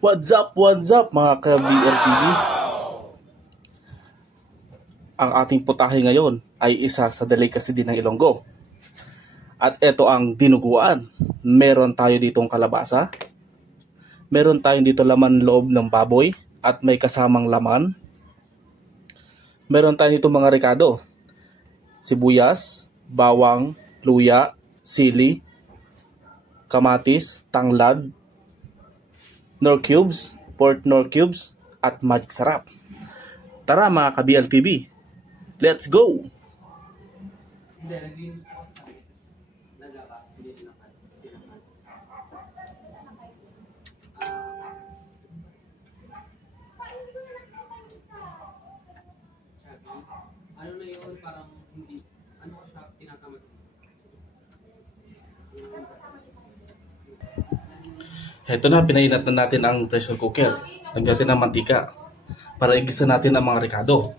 What's up mga ka-BLTV? Ang ating putahe ngayon ay isa sa delicacy din ng Ilonggo. At ito ang dinuguan. Meron tayo ditong kalabasa. Meron tayong dito laman loob ng baboy at may kasamang laman. Meron tayo dito mga rekado. Sibuyas, bawang, luya, sili, kamatis, tanglad, Knorr cubes, pork Knorr cubes, at magic sarap. Tara mga ka-BLTV, let's go! Ano na yun, parang hindi, ano ko siya tinatamad. Ito na, pinainat na natin ang pressure cooker. Lagyan natin ng mantika para igisa natin ang mga rekado.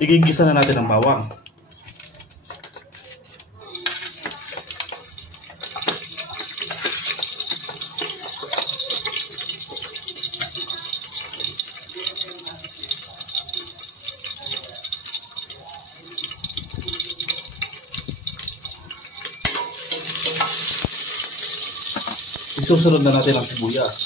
Igigisa na natin ang bawang. Isusunod na natin ang sibuyas.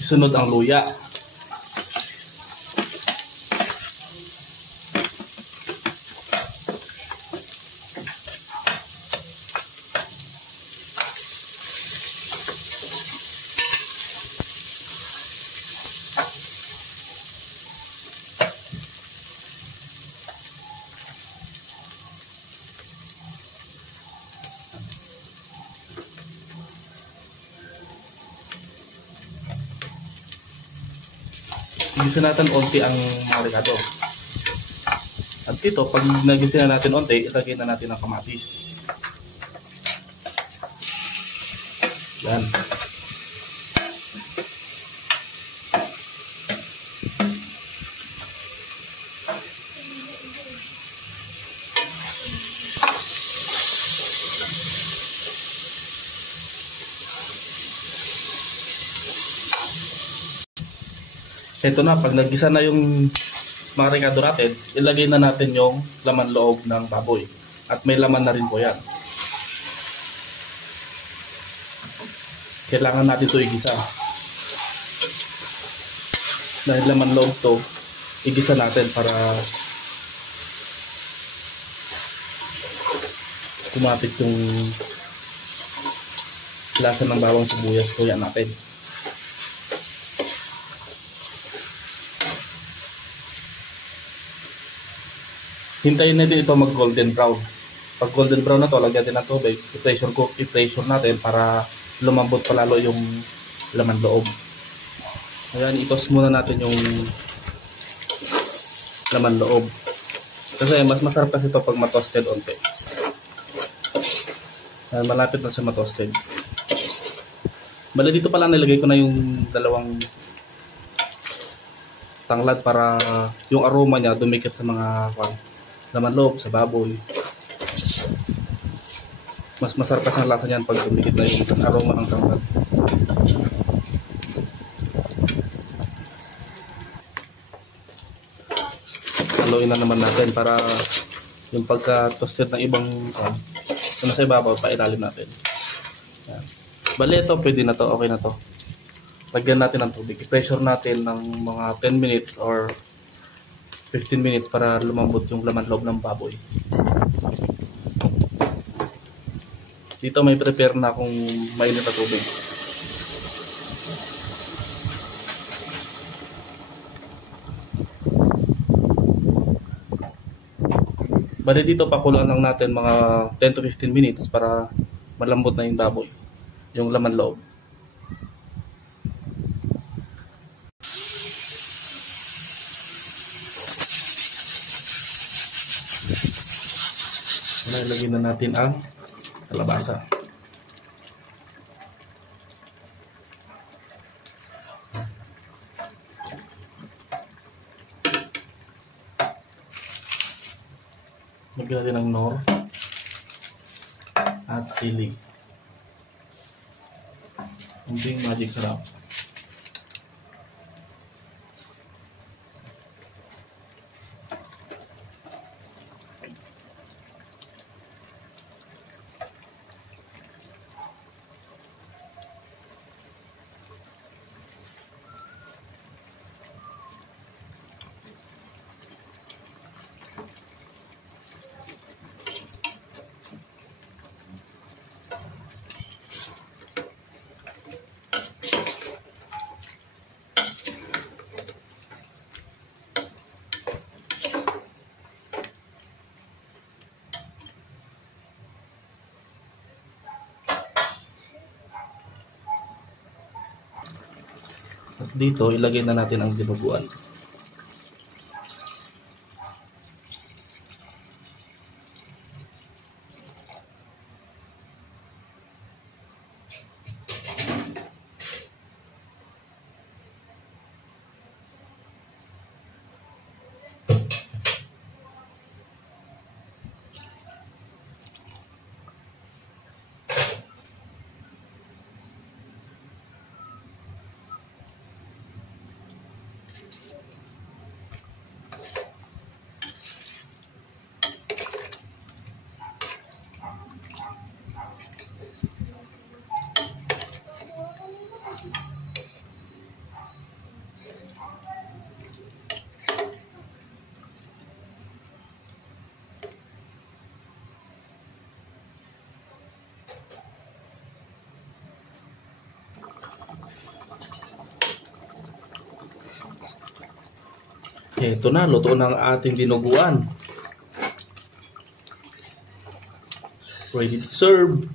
Isunod ang luya. Igisa natin onti ang mga rekado. At ito, pag nagisa na natin onti, ilagay na natin ang kamatis. Yan. Ito na, pag nagisa na yung mga rekado natin, ilagay na natin yung laman loob ng baboy. At may laman na rin po yan. Kailangan natin ito igisa. Dahil laman loob to, igisa natin para kumapit yung lasa ng bawang sibuyas ko yan natin. Hintayin na din ito mag golden brown. Pag golden brown na to, lagyan din ng tubig. I-pressure natin para lumambot palalo yung laman loob. Ayan, itos muna natin yung laman loob. Kasi mas masarap kasi ito pag matoasted onte. Ayan, malapit na siya matoasted. Bali dito pala nilagay ko na yung dalawang tanglad para yung aroma niya dumikit sa mga laman loob, sa baboy. Mas masarap kasi ang lasa niyan pag dumikit na yung aroma ng tanglad. Haluin na naman natin para yung pagka-toasted ng ibang kung nasa ibabaw, pailalim natin. Yan. Bali ito, pwede na to, okay na to. Lagyan natin ng tubig. I-pressure natin ng mga 10 minutes or 15 minutes para lumambot yung laman loob ng baboy. Dito may prepare na akong mainit na tubig. Bali dito pakuluan lang natin mga 10 to 15 minutes para malambot na yung baboy, yung laman loob. Ilagay na natin ang kalabasa. Lagyan natin ng nor at sili. Kunting magic sarap. At dito, ilagay na natin ang dinuguan. Ito na, luto ng ating dinuguan. Ready to serve.